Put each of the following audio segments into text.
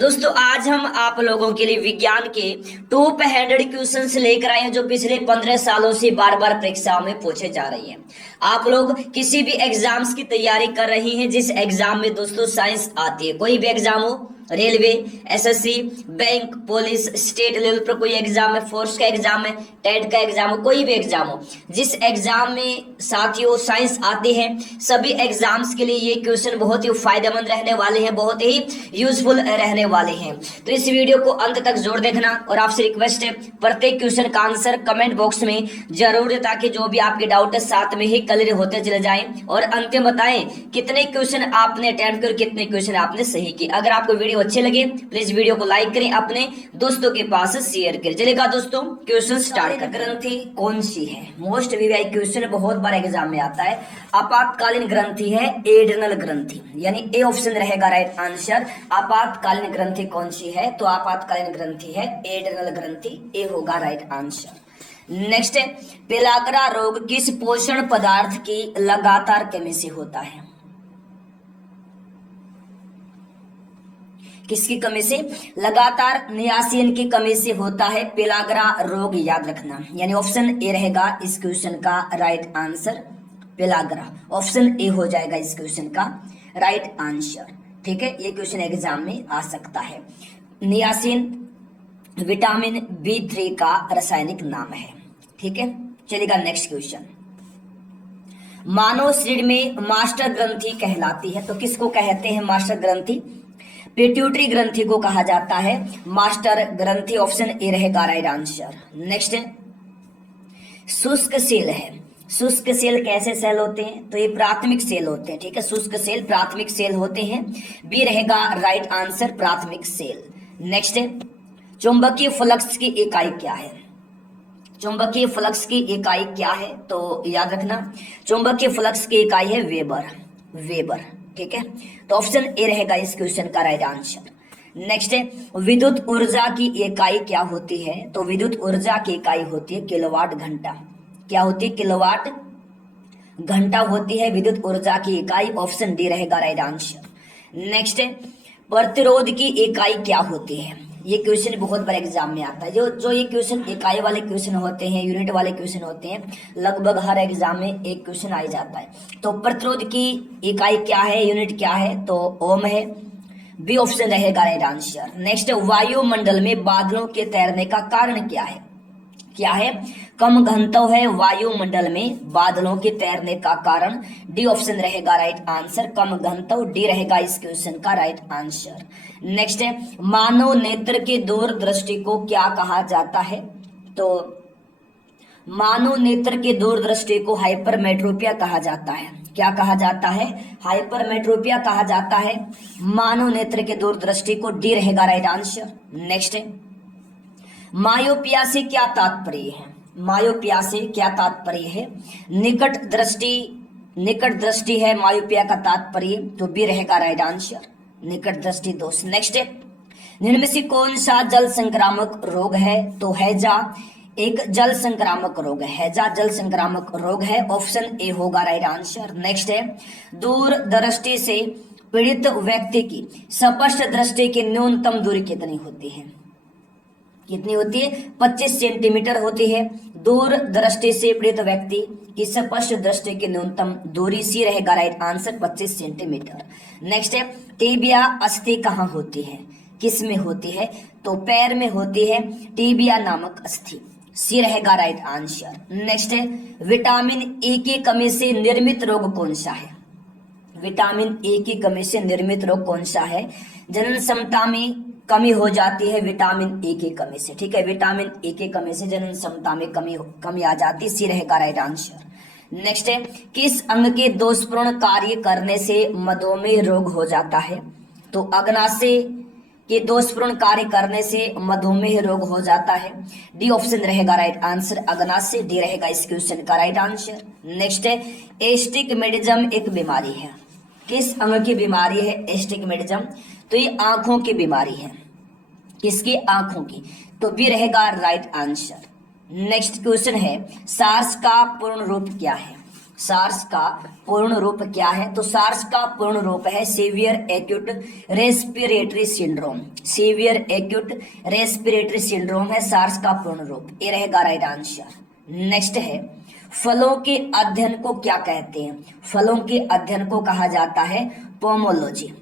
दोस्तों आज हम आप लोगों के लिए विज्ञान के 200 क्वेश्चंस लेकर आए हैं जो पिछले 15 सालों से बार बार परीक्षाओं में पूछे जा रही हैं। आप लोग किसी भी एग्जाम्स की तैयारी कर रही हैं, जिस एग्जाम में दोस्तों साइंस आती है, कोई भी एग्जाम हो, railway, SSC, bank, police, state level पर कोई एग्जाम है, फोर्स का एग्जाम है, टेट का एग्जाम हो, कोई भी एग्जाम हो, जिस एग्जाम में साथियों साइंस आती है, सभी एग्जाम्स के लिए ये क्वेश्चन बहुत ही फायदेमंद रहने वाले हैं, बहुत ही यूजफुल रहने वाले हैं। तो इस वीडियो को अंत तक जरूर देखना और आपसे रिक्वेस्ट है प्रत्येक क्वेश्चन का आंसर कमेंट बॉक्स में जरूर, ताकि जो भी आपके डाउट है साथ में ही क्लियर होते चले जाएं और अंत में बताएं कितने क्वेश्चन आपने अटेम्प्ट कर, कितने क्वेश्चन आपने सही किए। अगर आपको वीडियो अच्छे लगे प्लीज वीडियो को लाइक करें, अपने दोस्तों के पास शेयर करें। चलेगा दोस्तों, क्वेश्चन स्टार्ट करते हैं। ग्रंथि कौन सी है? मोस्ट वीवीआई क्वेश्चन बहुत बार एग्जाम में आता है। आपातकालीन ग्रंथि है एड्रिनल ग्रंथि, यानी ए ऑप्शन रहेगा राइट आंसर। आपातकालीन ग्रंथि कौन सी है? तो आपातकालीन ग्रंथि है एड्रिनल ग्रंथि, ए होगा राइट आंसर। नेक्स्ट है, पेलाग्रा रोग किस पोषण पदार्थ की लगातार कमी से होता है? किसकी कमी से? लगातार नियासिन की कमी से होता है पेलाग्रा रोग, याद रखना। यानी ऑप्शन ए रहेगा इस क्वेश्चन का right answer, pellagra. Option A हो जाएगा इस क्वेश्चन का राइट आंसर। ठीक है, ये क्वेश्चन एग्जाम में आ सकता है। नियासिन विटामिन B3 का रासायनिक नाम है। ठीक है, चलेगा नेक्स्ट क्वेश्चन। मानव शरीर में मास्टर ग्रंथि कहलाती है, तो किसको कहते हैं मास्टर ग्रंथि? पिट्यूटरी ग्रंथि को कहा जाता है मास्टर ग्रंथि। ऑप्शन ए रहेगा राइट आंसर। नेक्स्ट है, शुष्क सेल है। शुष्क सेल कैसे सेल होते हैं? तो ये प्राथमिक सेल होते हैं। ठीक है, शुष्क सेल प्राथमिक सेल होते हैं, बी रहेगा राइट आंसर, प्राथमिक सेल। नेक्स्ट है, चुंबकीय फ्लक्स की इकाई क्या है? चुंबकीय फ्लक्स की इकाई क्या है? तो याद रखना, चुंबकीय फ्लक्स की इकाई है वेबर, वेबर। ठीक है, तो ऑप्शन ए रहेगा इस क्वेश्चन का राइट आंसर। नेक्स्ट है, विद्युत ऊर्जा की इकाई क्या होती है? तो विद्युत ऊर्जा की इकाई होती है किलोवाट घंटा। क्या होती है? किलोवाट घंटा होती है विद्युत ऊर्जा की इकाई। ऑप्शन डी रहेगा राइट आंसर। नेक्स्ट है, प्रतिरोध की इकाई क्या होती है? ये क्वेश्चन बहुत बार एग्जाम में आता है। जो ये क्वेश्चन इकाई वाले क्वेश्चन होते हैं, यूनिट वाले क्वेश्चन होते हैं, लगभग हर एग्जाम में एक क्वेश्चन आ जाता है। तो प्रतिरोध की इकाई क्या है, यूनिट क्या है? तो ओम है, बी ऑप्शन रहेगा राइट आंसर। नेक्स्ट, वायुमंडल में बादलों के तैरने का कारण क्या है? क्या है? कम घनत्व है वायुमंडल में बादलों के तैरने का कारण, डी ऑप्शन रहेगा राइट आंसर, कम घनत्व, डी रहेगा इस क्वेश्चन का राइट आंसर। नेक्स्ट है, मानव नेत्र के दूरदृष्टि को क्या कहा जाता है? तो मानव नेत्र के दूरदृष्टि को हाइपरमेट्रोपिया कहा जाता है। क्या कहा जाता है? हाइपरमेट्रोपिया कहा जाता है मानव नेत्र के दूरदृष्टि को, डी रहेगा राइट आंसर। नेक्स्ट है, मायोपिया से क्या तात्पर्य है? मायोपिया से क्या तात्पर्य है? निकट दृष्टि, निकट दृष्टि है मायोपिया का तात्पर्य, तो बी रहेगा राइट आंसर, निकट दृष्टि दोष। नेक्स्ट है, निम्न में से कौन सा जल संक्रामक रोग है? तो हैजा एक जल संक्रामक रोग है, हैजा जल संक्रामक रोग है। ऑप्शन ए होगा राइट आंसर। नेक्स्ट है, दूर दृष्टि से पीड़ित व्यक्ति की स्पष्ट दृष्टि की न्यूनतम दूरी कितनी होती है? कितनी होती है? 25 सेंटीमीटर होती है दूर दृष्टि से पीड़ित व्यक्ति की स्पष्ट दृष्टि की न्यूनतम दूरी, सी रहेगा राइट आंसर, 25 सेंटीमीटर। नेक्स्ट है, टीबिया अस्थि कहाँ होती है? किस में होती है? तो पैर में होती है टीबिया नामक अस्थि, सी रहेगा राइट आंसर। नेक्स्ट है, विटामिन ए की कमी से निर्मित रोग कौन सा है? विटामिन ए की कमी से निर्मित रोग कौन सा है? जनन क्षमता में कमी हो जाती है विटामिन ए की कमी से। ठीक है, विटामिन ए की कमी से जनन क्षमता में कमी आ जाती है, सी रहेगा राइट आंसर। नेक्स्ट है, किस अंग के दोषपूर्ण कार्य करने से मधुमेह रोग हो जाता है? तो अग्नाशय के दोषपूर्ण कार्य करने से मधुमेह रोग हो जाता है, डी ऑप्शन रहेगा राइट आंसर, अग्नाशय, डी रहेगा इस क्वेश्चन का राइट आंसर। नेक्स्ट है, एस्टिग्मेटिज्म एक बीमारी है। किस अंग की बीमारी है एस्टिग्मेटिज्म? तो ये आंखों की बीमारी है। किसकी? आंखों की, तो बी रहेगा राइट आंसर। नेक्स्ट क्वेश्चन है, सार्स का पूर्ण रूप क्या है? सार्स का पूर्ण रूप क्या है? तो सार्स का पूर्ण रूप है severe acute respiratory syndrome. Severe acute respiratory syndrome है सार्स का पूर्ण रूप। ये रहेगा राइट आंसर। नेक्स्ट है, फलों के अध्ययन को क्या कहते हैं? फलों के अध्ययन को कहा जाता है पोमोलॉजी।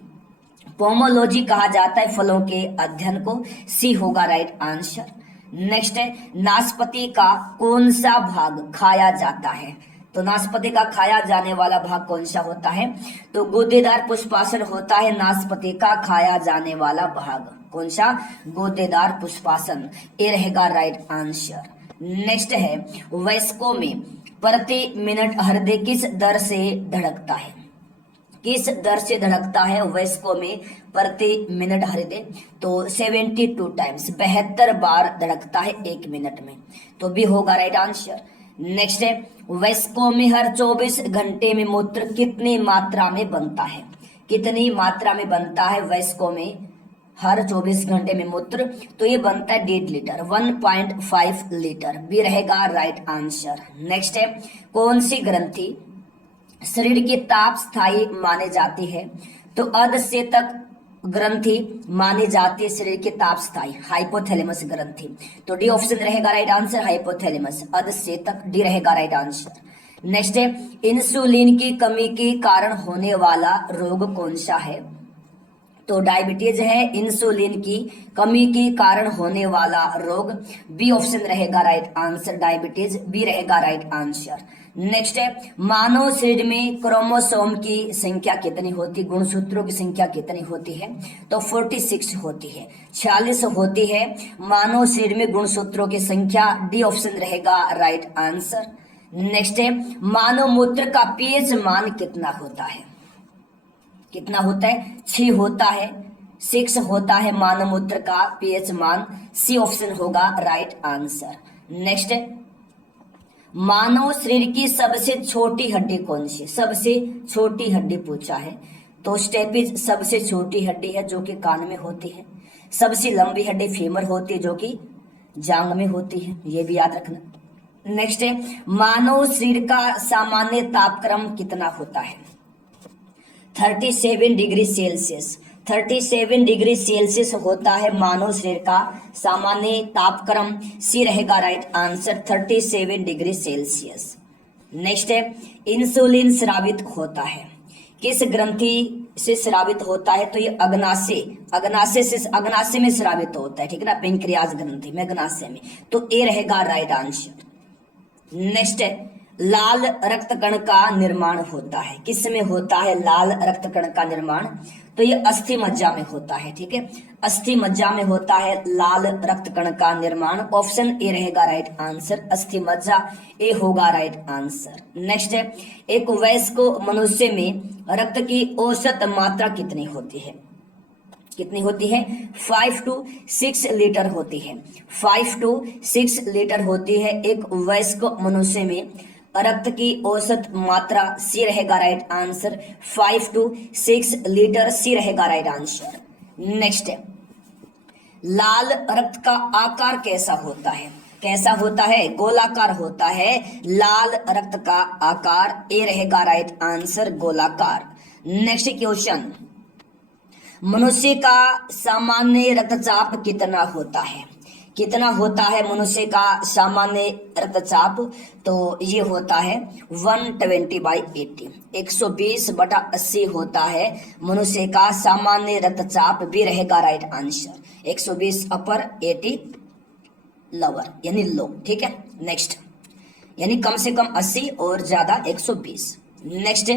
पोमोलॉजी कहा जाता है फलों के अध्ययन को। सी होगा राइट आंसर। नेक्स्ट है, नाशपाती का कौन सा भाग खाया जाता है? तो नाशपाती का खाया जाने वाला भाग कौन सा होता है? तो गूदेदार पुष्पासन होता है नाशपाती का खाया जाने वाला भाग। कौन सा? गूदेदार पुष्पासन। ये रहेगा राइट आंसर। नेक्स्ट है, वयस्कों में प्रति मिनट हृदय किस दर से धड़कता है? किस दर से धड़कता है वयस्कों में प्रति मिनट हृदय? तो 72 टाइम्स, 72 बार धड़कता है एक मिनट में। तो भी होगा राइट आंसर। नेक्स्ट है, वयस्कों में हर 24 घंटे में मूत्र कितनी मात्रा में बनता है? कितनी मात्रा में बनता है वयस्कों में हर 24 घंटे में मूत्र? तो ये बनता है 1.5 लीटर, 1.5 लीटर। भी रहेगा राइट आंसर। नेक्स्ट है, कौन सी ग्रंथि शरीर की ताप स्थायी माने जाती है? तो अधसेतक ग्रंथि मानी जाती है शरीर की ताप स्थायी, हाइपोथैलेमस ग्रंथि। तो डी ऑप्शन रहेगा राइट आंसर, हाइपोथैलेमस अधसेतक। डी रहेगा राइट आंसर। नेक्स्ट है, इंसुलिन की कमी के कारण होने वाला रोग कौन सा है? तो डायबिटीज है इंसुलिन की कमी के कारण होने वाला रोग। बी ऑप्शन रहेगा राइट आंसर, डायबिटीज। बी रहेगा राइट आंसर। नेक्स्ट है, मानव शरीर में क्रोमोसोम की संख्या कितनी होती? गुणसूत्रों की संख्या कितनी होती है? तो 46 होती है, 46 होती है मानव शरीर में गुणसूत्रों की संख्या। डी ऑप्शन रहेगा राइट आंसर। नेक्स्ट है, मानव मूत्र का पीएच मान कितना होता है? कितना होता है? 6 होता है, 6 होता है मानव मूत्र का पीएच मान। सी ऑप्शन होगा राइट आंसर। नेक्स्ट है, मानव शरीर की सबसे छोटी हड्डी कौन सी? सबसे छोटी हड्डी पूछा है। तो स्टेपिज सबसे छोटी हड्डी है जो कि कान में होती है। सबसे लंबी हड्डी फीमर होती है जो कि जांग में होती है, ये भी याद रखना। नेक्स्ट है, मानव शरीर का सामान्य तापक्रम कितना होता है? 37 डिग्री सेल्सियस। 37 डिग्री सेल्सियस होता है मानव शरीर का सामान्य तापक्रम। सी रहेगा right answer, 37 degree Celsius. Next है, इंसुलिन स्रावित होता है किस ग्रंथि से स्रावित होता है? तो ये अग्नाशय में स्रावित होता है, ठीक है ना, पेंक्रियाज ग्रंथि में, अग्नाशय में। तो ए रहेगा राइट आंसर। नेक्स्ट है, लाल रक्त कण का निर्माण होता है किस में होता है? लाल रक्त कण का निर्माण? तो ये अस्थि मज्जा में होता है, ठीक है, अस्थि मज्जा में होता है लाल रक्त कण का निर्माण। ऑप्शन ए रहेगा राइट आंसर, अस्थि मज्जा। ए होगा राइट आंसर। नेक्स्ट है, एक वयस्क मनुष्य में रक्त की औसत मात्रा कितनी होती है? कितनी होती है? 5 to 6 लीटर होती है। 5 to 6 लीटर होती है एक वयस्क मनुष्य में रक्त की औसत मात्रा। सी रहेगा राइट आंसर, 5 to 6 लीटर। सी रहेगा राइट आंसर। नेक्स्ट है, लाल रक्त का आकार कैसा होता है? कैसा होता है? गोलाकार होता है लाल रक्त का आकार। ए रहेगा राइट आंसर, गोलाकार। नेक्स्ट क्वेश्चन, मनुष्य का सामान्य रक्तचाप कितना होता है? कितना होता है मनुष्य का सामान्य रक्तचाप? तो ये होता है 120/80, 120/80 होता है मनुष्य का सामान्य रक्तचाप। भी रहेगा राइट आंसर, 120 अपर 80 लोअर यानी लो, ठीक है। नेक्स्ट यानी कम से कम 80 और ज्यादा 120। नेक्स्ट,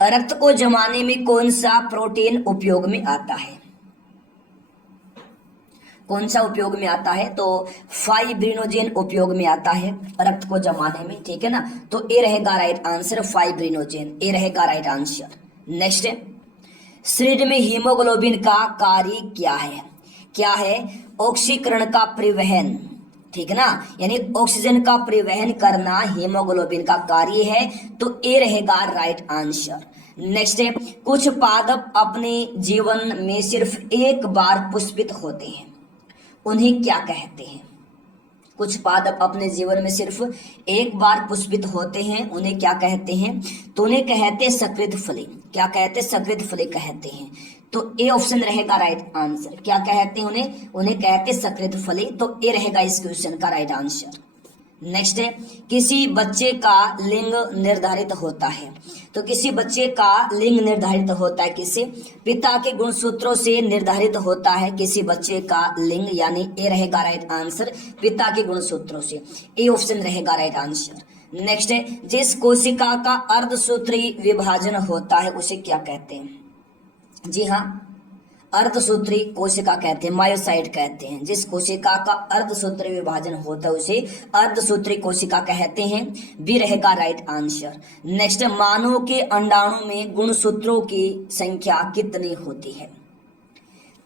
रक्त को जमाने में कौन सा प्रोटीन उपयोग में आता है? कौन सा उपयोग में आता है? तो फाइब्रिनोजेन उपयोग में आता है रक्त को जमाने में, ठीक है ना। तो ए रहेगा राइट आंसर, फाइब्रिनोजेन। ए रहेगा राइट आंसर। नेक्स्ट, शरीर में हीमोग्लोबिन का कार्य क्या है? क्या है? ऑक्सीकरण का परिवहन, ठीक है ना, यानी ऑक्सीजन का परिवहन करना हीमोग्लोबिन का कार्य है। तो ए रहेगा राइट आंसर। नेक्स्ट है, कुछ पादप अपने जीवन में सिर्फ एक बार पुष्पित होते हैं, उन्हें क्या कहते हैं? कुछ पादप अपने जीवन में सिर्फ एक बार पुष्पित होते हैं, उन्हें क्या कहते हैं? तो उन्हें कहते हैं सकृत फली। क्या कहते हैं? सकृत फली कहते हैं। तो ए ऑप्शन रहेगा राइट आंसर। क्या कहते हैं उन्हें? उन्हें कहते हैं सकृत फली। तो ए रहेगा इस क्वेश्चन का राइट आंसर। नेक्स्ट है, किसी बच्चे का लिंग निर्धारित होता है। तो किसी बच्चे का लिंग निर्धारित होता है किससे? पिता के गुणसूत्रों से निर्धारित होता है किसी बच्चे का लिंग, यानी ए रहेगा राइट आंसर, पिता के गुणसूत्रों से। ए ऑप्शन रहेगा राइट आंसर। नेक्स्ट है, जिस कोशिका का अर्धसूत्री विभाजन होता है उसे क्या कहते हैं? जी हाँ, अर्धसूत्री कोशिका कहते हैं, मायोसाइट कहते हैं। जिस कोशिका का अर्धसूत्री विभाजन होता है उसे अर्धसूत्री कोशिका कहते हैं। बी रहेगा राइट आंसर। नेक्स्ट, मानव के अंडाणु में गुणसूत्रों की संख्या कितनी होती है?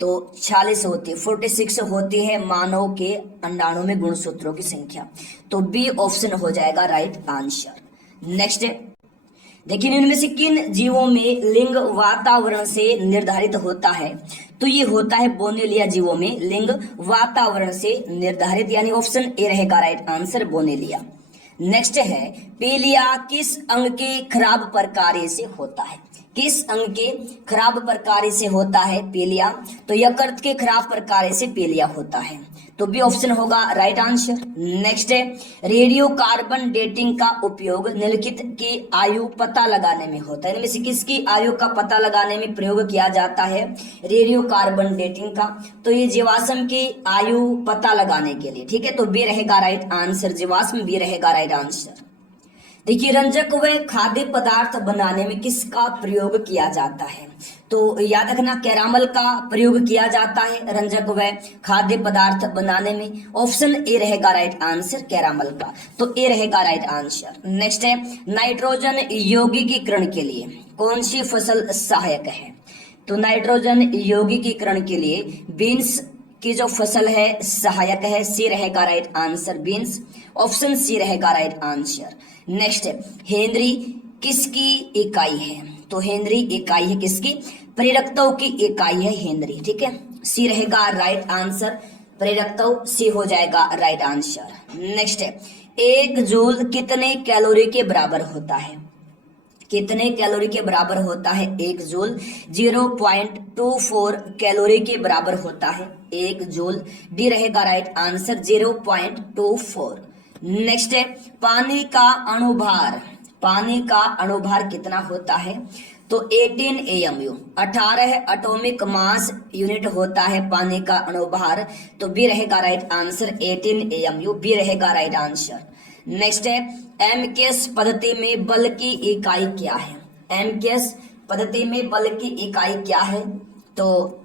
तो 46 होती है, 46 होती है मानव के अंडाणु में गुणसूत्रों की संख्या। तो बी ऑप्शन हो जाएगा राइट आंसर। नेक्स्ट, देखिए इनमें से किन जीवों में लिंग वातावरण से निर्धारित होता है? तो ये होता है बोनेलिया जीवों में लिंग वातावरण से निर्धारित, यानी ऑप्शन ए रहेगा राइट आंसर, बोनेलिया। नेक्स्ट है, पीलिया किस अंग के खराब प्रकार से होता है? किस अंग के खराब प्रकार से होता है पीलिया? तो यकृत के खराब प्रकार से पीलिया होता है। तो बी ऑप्शन होगा राइट आंसर। नेक्स्ट है, रेडियो कार्बन डेटिंग का उपयोग निम्नलिखित की आयु पता लगाने में होता है। इनमें से किसकी आयु का पता लगाने में प्रयोग किया जाता है रेडियो कार्बन डेटिंग का? तो ये जीवाश्म की आयु पता लगाने के लिए, ठीक है। तो बी रहेगा राइट आंसर, जीवाश्म बी रहेगा राइट आंसर। देखिए रंजक व खाद्य पदार्थ बनाने में किसका प्रयोग किया जाता है? तो याद रखना कैरामल का प्रयोग किया जाता है रंजक व खाद्य पदार्थ बनाने में। ऑप्शन ए रहेगा राइट आंसर, कैरामल का। तो ए रहेगा राइट आंसर। नेक्स्ट है, नाइट्रोजन यौगिकीकरण के लिए कौन सी फसल सहायक है? तो नाइट्रोजन यौगिकीकरण के लिए बीन्स की जो फसल है सहायक है। सी रहेगा right answer, beans. Option C रहेगा राइट आंसर। नेक्स्ट, हेनरी किसकी इकाई है? तो हेनरी इकाई है किसकी? प्रेरकत्व की इकाई है हेनरी, ठीक है। सी रहेगा राइट आंसर, प्रेरकत्व सी हो जाएगा राइट आंसर। नेक्स्ट है, एक जूल कितने कैलोरी के बराबर होता है? कितने कैलोरी के बराबर होता है एक जूल? 0.24 कैलोरी के बराबर होता है एक जूल। डी रहेगा राइट आंसर, 0.24। नेक्स्ट है, पानी का अणुभार, पानी का अणुभार कितना होता है? तो 18 AMU, 18 एटॉमिक मास यूनिट होता है पानी का अणुभार। तो बी रहेगा राइट आंसर, 18 AMU, बी रहेगा राइट आंसर। नेक्स्ट है, एमकेएस पद्धति में बल की इकाई क्या है? एमकेएस पद्धति में बल की इकाई क्या है? तो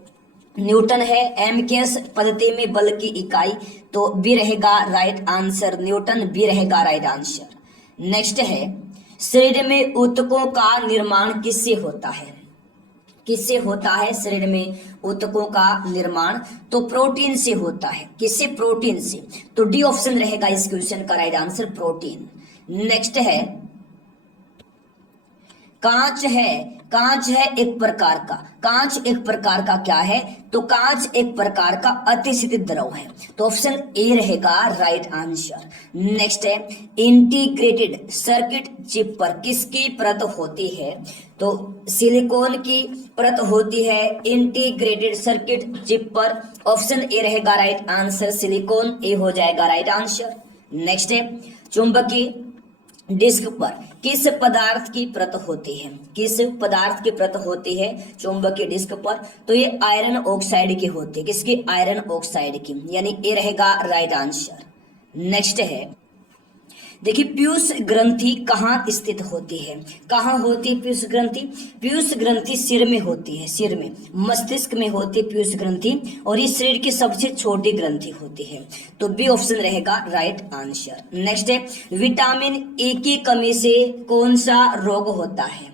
न्यूटन है एमकेएस पद्धति में बल की इकाई। तो बी रहेगा राइट आंसर, न्यूटन, बी रहेगा राइट आंसर। नेक्स्ट है, शरीर में ऊतकों का निर्माण किससे होता है? किससे होता है शरीर में ऊतकों का निर्माण? तो प्रोटीन से होता है। किससे? प्रोटीन से। तो डी ऑप्शन रहेगा इस क्वेश्चन का राइट आंसर, प्रोटीन। नेक्स्ट है, कांच है, कांच है एक प्रकार का, कांच एक प्रकार का क्या है? तो कांच एक प्रकार का अतिशीतित द्रव है। तो ऑप्शन ए रहेगा राइट आंसर। नेक्स्ट है, इंटीग्रेटेड सर्किट चिप पर किसकी परत होती है? तो सिलिकॉन की परत होती है इंटीग्रेटेड सर्किट चिप पर। ऑप्शन ए रहेगा राइट आंसर, सिलिकॉन, ए हो जाएगा राइट आंसर। नेक्स्ट है, चुंबकीय डिस्क पर किस पदार्थ की परत होती है? किस पदार्थ की परत होती है चुंबकीय डिस्क पर? तो ये आयरन ऑक्साइड की होती है। किसकी? आयरन ऑक्साइड की, यानी ए रहेगा राइट आंसर। नेक्स्ट है, देखिए पीयूष ग्रंथि कहाँ स्थित होती है? कहाँ होती है पीयूष ग्रंथि? पीयूष ग्रंथि सिर में होती है, सिर में, मस्तिष्क में होती है पीयूष ग्रंथि, और ये शरीर की सबसे छोटी ग्रंथि होती है। तो बी ऑप्शन रहेगा राइट आंसर। नेक्स्ट है, विटामिन ए की कमी से कौन सा रोग होता है?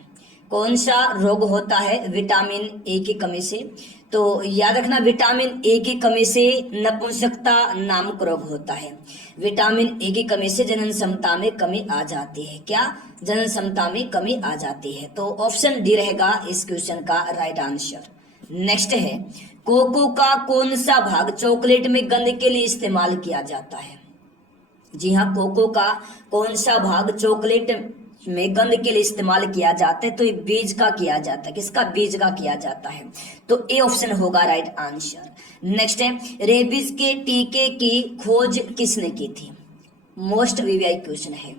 कौन सा रोग होता है विटामिन ए की कमी से? तो याद रखना, विटामिन ए की कमी से नपुंसकता नामक रोग होता है। विटामिन ए की कमी से जनन क्षमता में कमी आ जाती है। क्या? जनन क्षमता में कमी आ जाती है। तो ऑप्शन डी रहेगा इस क्वेश्चन का राइट आंसर। नेक्स्ट है, कोको का कौन सा भाग चॉकलेट में गंध के लिए इस्तेमाल किया जाता है? जी हाँ, कोको का कौन सा भाग चॉकलेट में गंध के लिए इस्तेमाल किया जाता है? तो ये बीज का किया जाता है। किसका? बीज का किया जाता है। तो ए ऑप्शन होगा राइट आंसर। नेक्स्ट है, रेबीज के टीके की खोज किसने की थी? मोस्ट वीवीआई क्वेश्चन है।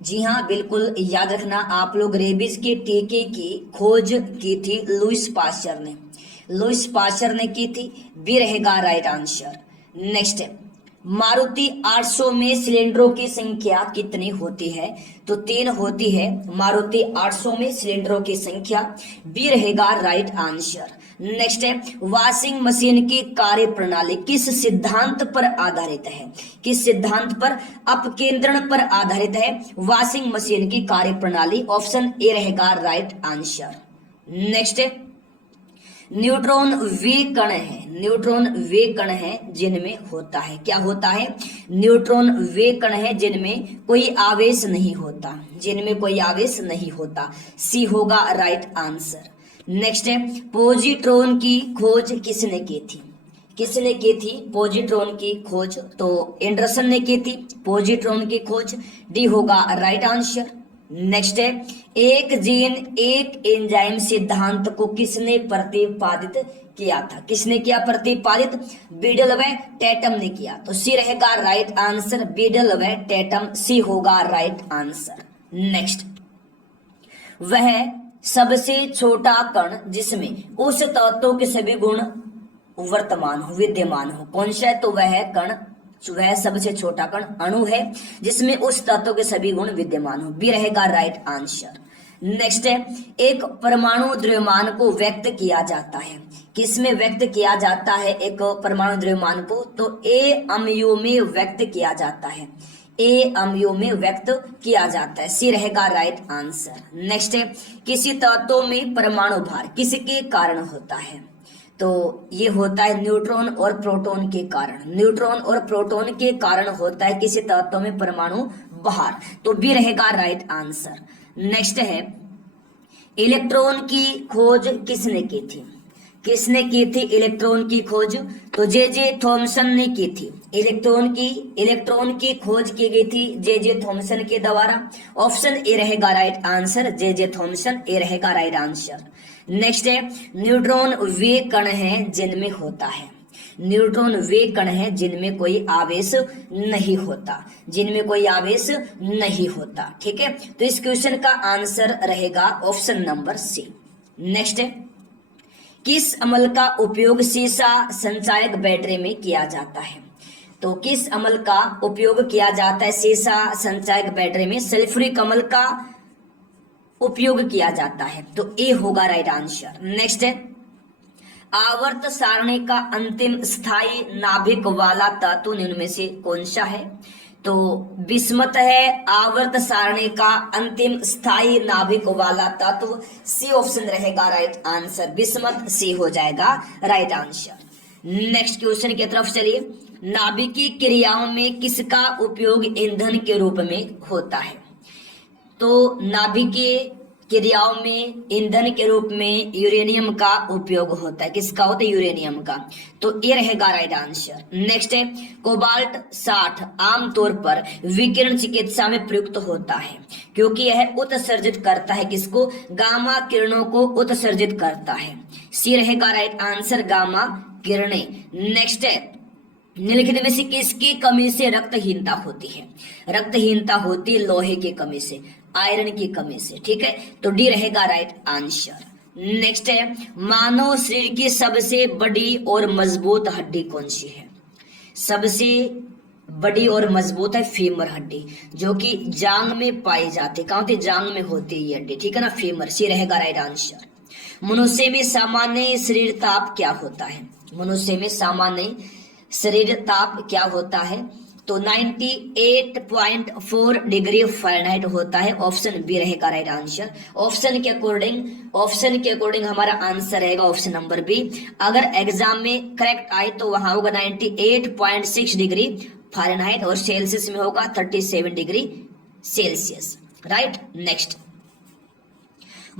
जी हाँ, बिल्कुल याद रखना आप लोग, रेबीज के टीके की खोज की थी लुइस पास्चर ने। लुइस पास्चर ने की थी। बी रहेगा राइट आंसर। नेक्स्ट है, मारुति 800 में सिलेंडरों की संख्या कितनी होती है? तो 3 होती है मारुति 800 में सिलेंडरों की संख्या। बी रहेगा राइट आंसर। नेक्स्ट है, वॉशिंग मशीन की कार्य प्रणाली किस सिद्धांत पर आधारित है? किस सिद्धांत पर? अपकेंद्रण पर आधारित है वॉशिंग मशीन की कार्य प्रणाली। ऑप्शन ए रहेगा राइट आंसर। नेक्स्ट है, न्यूट्रॉन वे कण है। न्यूट्रॉन वे कण है जिनमें होता है, क्या होता है? न्यूट्रॉन वे कण है जिनमें कोई आवेश नहीं होता। जिनमें कोई आवेश नहीं होता। सी होगा राइट आंसर। नेक्स्ट है, पॉजिट्रॉन की खोज किसने की थी? किसने की थी पॉजिट्रॉन की खोज? तो एंडरसन ने की थी पॉजिट्रॉन की खोज। डी होगा राइट आंसर। नेक्स्ट है, एक जीन एक एंजाइम सिद्धांत को किसने प्रतिपादित किया था? किसने किया प्रतिपादित? बीडल व टेटम ने किया। तो सी रहेगा राइट आंसर। बीडल व टेटम, सी होगा राइट आंसर। नेक्स्ट, वह सबसे छोटा कण जिसमें उस तत्व के सभी गुण वर्तमान हो, विद्यमान हो, कौन सा है? तो वह कण, वह सबसे छोटा कण अणु है जिसमें उस तत्व के सभी गुण विद्यमान हो। बी रहेगा राइट आंसर। नेक्स्ट है, एक परमाणु द्रव्यमान को व्यक्त किया जाता है। किसमें व्यक्त किया जाता है एक परमाणु द्रव्यमान को? तो ए अम्यों में व्यक्त किया जाता है। ए अम्यों में व्यक्त किया जाता है। सी रहेगा राइट आंसर। नेक्स्ट है, किसी तत्व में परमाणु भार किसके कारण होता है? तो ये होता है न्यूट्रॉन और प्रोटॉन के कारण। न्यूट्रॉन और प्रोटॉन के कारण होता है किसी तत्व में परमाणु भार। तो बी रहेगा राइट आंसर। नेक्स्ट है, इलेक्ट्रॉन की खोज किसने की थी? किसने की थी इलेक्ट्रॉन की खोज? तो जे जे थॉमसन ने की थी। इलेक्ट्रॉन की खोज की गई थी जे जे थॉमसन के द्वारा। ऑप्शन ए रहेगा राइट आंसर। जे जे थॉमसन, ए रहेगा राइट आंसर। नेक्स्ट है, न्यूट्रॉन वे कण हैं जिनमें होता है। न्यूट्रॉन वे कण हैं जिनमें कोई आवेश नहीं होता। जिनमें कोई आवेश नहीं होता। ठीक है, तो इस क्वेश्चन का आंसर रहेगा ऑप्शन नंबर सी। नेक्स्ट है, किस अमल का उपयोग सीसा संचायक बैटरी में किया जाता है? तो किस अमल का उपयोग किया जाता है सीसा संचायक बैटरी में? सल्फ्यूरिक अम्ल का उपयोग किया जाता है। तो ए होगा राइट आंसर। नेक्स्ट है, आवर्त सारणी का अंतिम स्थायी नाभिक वाला तत्व निम्न में से कौन सा है? तो बिस्मत है आवर्त सारणी का अंतिम स्थायी नाभिक वाला तत्व। सी ऑप्शन रहेगा राइट आंसर। बिस्मत सी हो जाएगा राइट आंसर। नेक्स्ट क्वेश्चन की तरफ चलिए। नाभिकीय क्रियाओं में किसका उपयोग ईंधन के रूप में होता है? तो नाभिकीय क्रियाओं में ईंधन के रूप में यूरेनियम का उपयोग होता है। किसका होता है? यूरेनियम का। तो ये रहेगा राइट आंसर। नेक्स्ट है, कोबाल्ट 60 आमतौर पर विकिरण चिकित्सा में प्रयुक्त होता है क्योंकि यह उत्सर्जित करता है किसको? गामा किरणों को उत्सर्जित करता है। सी रहेगा राइट आंसर, गामा किरणें। नेक्स्ट है, निम्नलिखित में से किसकी कमी से रक्तहीनता होती है? रक्तहीनता होती है लोहे की कमी से, आयरन की कमी से। ठीक है, तो डी रहेगा राइट आंसर। नेक्स्ट है, मानव शरीर की सबसे बड़ी और मजबूत हड्डी कौन सी है? सबसे बड़ी और मजबूत है फीमर हड्डी, जो कि जांग में पाई जाती है। कहाँ होती है? जांग में होती है ये हड्डी। ठीक है ना, फीमर। सी रहेगा राइट आंसर। मनुष्य में सामान्य शरीर ताप क्या होता है? मनुष्य में सामान्य शरीर ताप क्या होता है? तो 98.4 डिग्री फ़ारेनहाइट होता है। ऑप्शन बी रहेगा राइट आंसर। ऑप्शन के अकॉर्डिंग हमारा आंसर रहेगा ऑप्शन नंबर बी। अगर एग्जाम में करेक्ट आए तो वहां होगा 98.6 डिग्री फ़ारेनहाइट और सेल्सियस में होगा 37 डिग्री सेल्सियस। राइट। नेक्स्ट,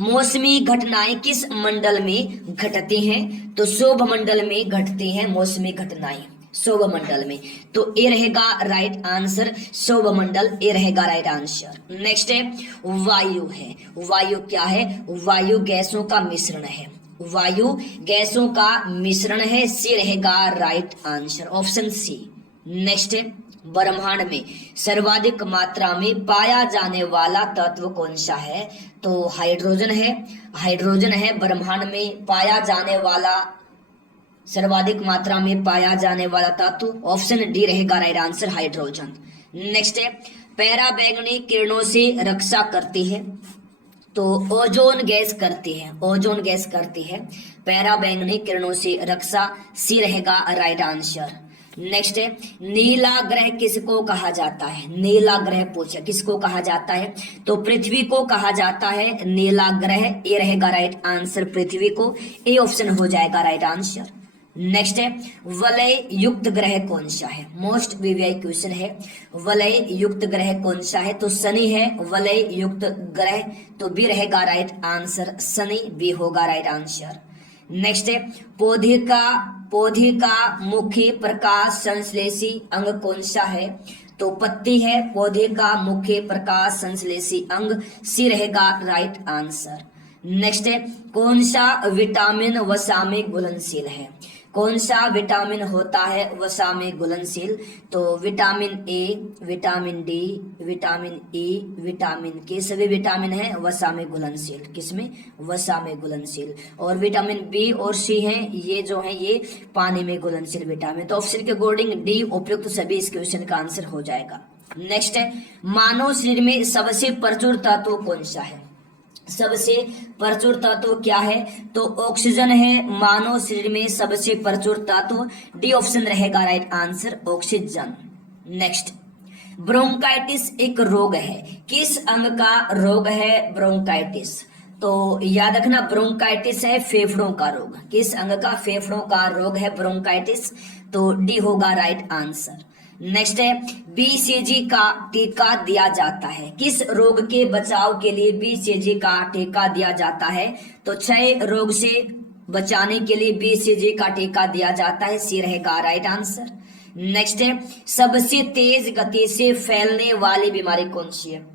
मौसमी घटनाएं किस मंडल में घटती हैं? तो शुभ मंडल में घटती हैं मौसमी घटनाएं। सौरमंडल में। तो ए रहेगा राइट आंसर, सौरमंडल ए रहेगा राइट आंसर। नेक्स्ट है वायु है। वायु क्या है? वायु गैसों का मिश्रण है। वायु गैसों का मिश्रण है, सी रहेगा right answer, option C. Next है ब्रह्मांड में सर्वाधिक मात्रा में पाया जाने वाला तत्व कौन सा है? तो हाइड्रोजन है। हाइड्रोजन है ब्रह्मांड में पाया जाने वाला, सर्वाधिक मात्रा में पाया जाने वाला तत्व, ऑप्शन डी रहेगा राइट आंसर, हाइड्रोजन। नेक्स्ट है पैराबैंगनी किरणों से रक्षा करती है, तो ओजोन गैस करती है, ओजोन गैस करती है पैराबैंगनी किरणों से रक्षा, सी रहेगा राइट आंसर। नेक्स्ट है नीला ग्रह किसको कहा जाता है? नीला ग्रह पूछा किसको कहा जाता है? तो पृथ्वी को कहा जाता है नीला ग्रह, ए रहेगा राइट आंसर पृथ्वी को, ए ऑप्शन हो जाएगा राइट आंसर। नेक्स्ट है वलय युक्त ग्रह कौन सा है? मोस्ट वीवीआई क्वेश्चन है, वलय युक्त ग्रह कौन सा है? तो शनि है वलय युक्त ग्रह, तो बी रहेगा राइट आंसर, शनि बी होगा राइट आंसर। नेक्स्ट है पौधे का मुख्य प्रकाश संश्लेषी अंग कौन सा है? तो पत्ती है पौधे का मुख्य प्रकाश संश्लेषी अंग, सी रहेगा राइट आंसर। नेक्स्ट है कौन सा विटामिन वसा में घुलनशील है? कौन सा विटामिन होता है वसा में घुलनशील? तो vitamin A, vitamin D, vitamin E, vitamin के, सभी विटामिन है वसा में घुलनशील, किसमें? वसा में घुलनशील। और विटामिन बी और सी हैं, ये जो है ये पानी में घुलनशील विटामिन। तो ऑप्शन के अकॉर्डिंग डी उपयुक्त सभी इस क्वेश्चन का आंसर हो जाएगा। नेक्स्ट है मानव शरीर में सबसे प्रचुर तत्व कौन सा है? सबसे प्रचुर तत्व क्या है? तो ऑक्सीजन है मानव शरीर में सबसे प्रचुर तत्व, डी ऑप्शन रहेगा right answer, oxygen. Next bronchitis एक रोग है, किस अंग का रोग है ब्रोंकाइटिस? तो याद रखना ब्रोंकाइटिस है फेफड़ों का रोग, किस अंग का? फेफड़ों का रोग है ब्रोंकाइटिस, तो डी होगा राइट आंसर। नेक्स्ट है बीसीजी का टीका दिया जाता है, किस रोग के बचाव के लिए बीसीजी का टीका दिया जाता है? तो क्षय रोग से बचाने के लिए बीसीजी का टीका दिया जाता है, सी रहेगा राइट आंसर। नेक्स्ट है सबसे तेज गति से फैलने वाली बीमारी कौन सी है?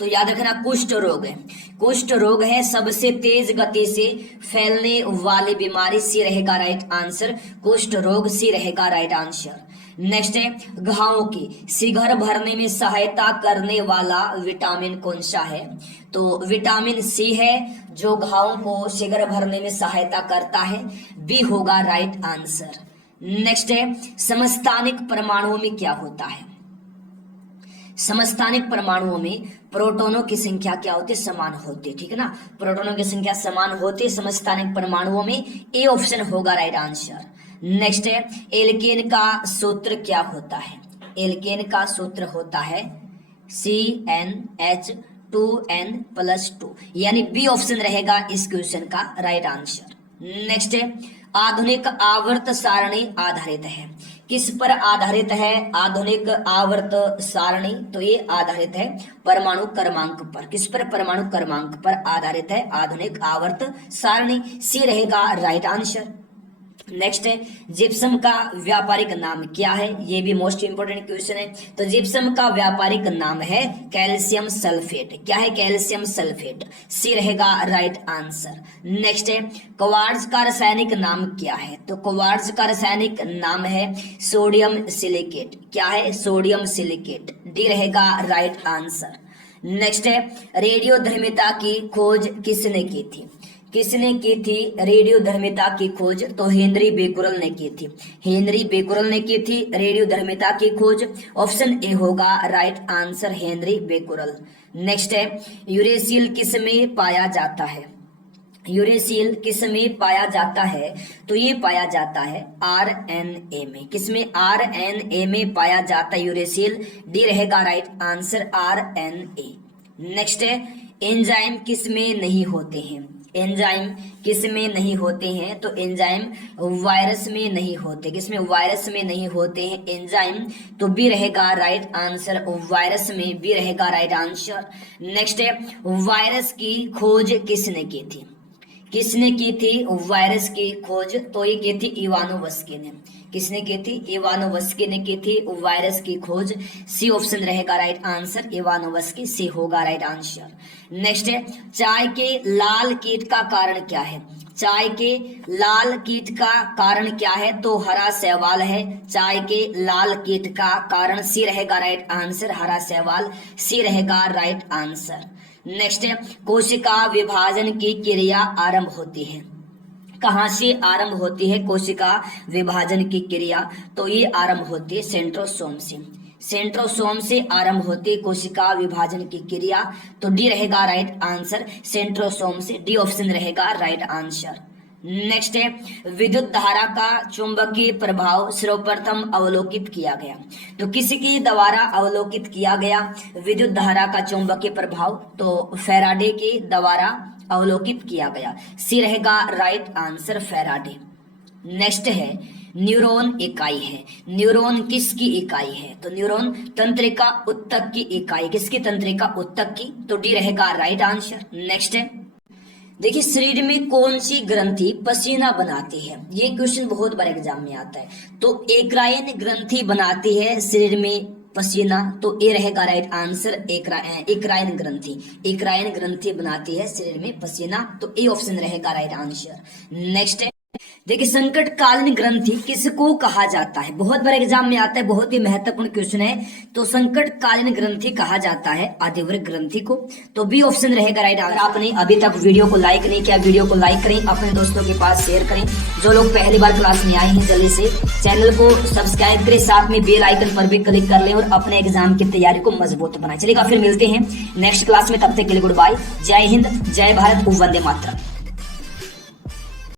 तो याद रखना कुष्ठ रोग है, कुष्ठ रोग है सबसे तेज गति से फैलने वाली बीमारी, सी रहेगा राइट आंसर, कुष्ठ रोग, सी रहेगा राइट आंसर। नेक्स्ट है घावों की शीघ्र भरने में सहायता करने वाला विटामिन कौन सा है? तो विटामिन सी है जो घावों को शीघ्र भरने में सहायता करता है, बी होगा राइट आंसर। नेक्स्ट है समस्थानिक परमाणुओं में क्या होता है? समस्थानिक परमाणुओं में प्रोटॉनों की संख्या क्या होती है? समान होती है, ठीक है ना, प्रोटॉनों की संख्या समान होती है समस्थानिक परमाणुओं में, ए ऑप्शन होगा राइट आंसर। नेक्स्ट है एल्केन का सूत्र क्या होता है? एल्केन का सूत्र होता है CnH2n+2, यानी बी ऑप्शन रहेगा इस क्वेश्चन का राइट आंसर। नेक्स्ट है आधुनिक आवर्त सारणी आधारित है, किस पर आधारित है आधुनिक आवर्त सारणी? तो ये आधारित है परमाणु क्रमांक पर, किस पर? परमाणु क्रमांक पर आधारित है आधुनिक आवर्त सारणी, सी रहेगा राइट आंसर। नेक्स्ट है जिप्सम का व्यापारिक नाम क्या है? ये भी मोस्ट इंपोर्टेंट क्वेश्चन है। तो जिप्सम का व्यापारिक नाम है कैल्शियम सल्फेट, क्या है? कैल्शियम सल्फेट, सी रहेगा राइट आंसर। नेक्स्ट है क्वार्ट्ज का रासायनिक नाम क्या है? तो क्वार्ट्ज का रासायनिक नाम है सोडियम सिलिकेट, क्या है? सोडियम सिलिकेट, डी रहेगा राइट आंसर। नेक्स्ट है रेडियोधर्मिता की खोज किसने की थी? किसने की थी रेडियोधर्मिता की खोज? तो हेनरी बेकुरल ने की थी, हेनरी बेकुरल ने की थी रेडियोधर्मिता की खोज, ऑप्शन ए होगा right answer, Henry Becquerel. Next है यूरेसिल किस में पाया जाता है? यूरेसिल किस में पाया जाता है? तो ये पाया जाता है आरएनए में, किसमें? आरएनए में पाया जाता है यूरेसिल, डी रहेगा राइट आंसर, आरएनए। नेक्स्ट है एंजाइम किस में नहीं होते हैं? एंजाइम किस में नहीं होते हैं? तो एंजाइम वायरस में नहीं होते, किसमें? वायरस में नहीं होते हैं एंजाइम, तो बी रहेगा राइट आंसर, वायरस में, बी रहेगा राइट आंसर। नेक्स्ट है वायरस की खोज किसने की थी? किसने की थी वायरस की खोज? तो ये की थी इवानोवस्की ने। किसने की थी? इवानोवस्की ने की थी वायरस की खोज। सी ऑप्शन रहेगा राइट आंसर, इवानोवस्की, सी होगा राइट आंसर। नेक्स्ट है, चाय के लाल कीट का कारण क्या है? चाय के लाल कीट का कारण क्या है? तो हरा शैवाल है। चाय के लाल कीट का कारण सी रहेगा राइट आंसर, हरा शैवाल, सी रहेगा राइट आंसर। नेक्स्ट है, कोशिका विभाजन की क्रिया आरंभ होती है। कहाँ से आरंभ होती है कोशिका विभाजन की क्रिया? तो ये आरंभ होती है सेंट्रोसोम से। सेंट्रोसोम से आरंभ होती है कोशिका विभाजन की क्रिया। तो डी रहेगा राइट आंसर, सेंट्रोसोम से, डी ऑप्शन रहेगा राइट आंसर। नेक्स्ट है, विद्युत धारा का चुंबकीय प्रभाव सर्वप्रथम अवलोकित किया गया। तो किसके द्वारा अवलोकित किया गया विद्युत धारा का चुंबकीय प्रभाव? तो फैराडे के द्वारा अवलोकित किया गया, सी रहेगा राइट आंसर, फैराडे। नेक्स्ट है, न्यूरॉन इकाई है। न्यूरॉन किसकी इकाई है? तो न्यूरॉन तंत्रिका उत्तक की इकाई। किसकी? तंत्रिका उत्तक की, तो डी रहेगा राइट आंसर। नेक्स्ट है, देखिए शरीर में कौन सी ग्रंथि पसीना बनाती है? ये क्वेश्चन बहुत बार एग्जाम में आता है। तो एक्राइन ग्रंथि बनाती है शरीर में पसीना, तो ए रहेगा राइट आंसर, एक्राइन ग्रंथि। एक्राइन ग्रंथि बनाती है शरीर में पसीना, तो ए ऑप्शन रहेगा राइट आंसर। नेक्स्ट है, देखिए संकटकालीन ग्रंथि किसको कहा जाता है? बहुत बार एग्जाम में आता है, बहुत ही महत्वपूर्ण क्वेश्चन है। तो संकटकालीन ग्रंथि कहा जाता है आदिव्रत ग्रंथि को, तो बी ऑप्शन रहेगा राइट आंसर। आपने अभी तक वीडियो को लाइक नहीं किया, वीडियो को लाइक करें, अपने दोस्तों के पास शेयर करें। जो लोग पहली बार क्लास में आए हैं जल्दी से चैनल को सब्सक्राइब करें, साथ में बेल आइकन पर भी क्लिक कर लें और अपने एग्जाम की तैयारी को मजबूत बनाएं। चलिएगा फिर मिलते हैं नेक्स्ट क्लास में, तब तक के लिए गुड बाय, जय हिंद, जय भारत, वंदे मातरम।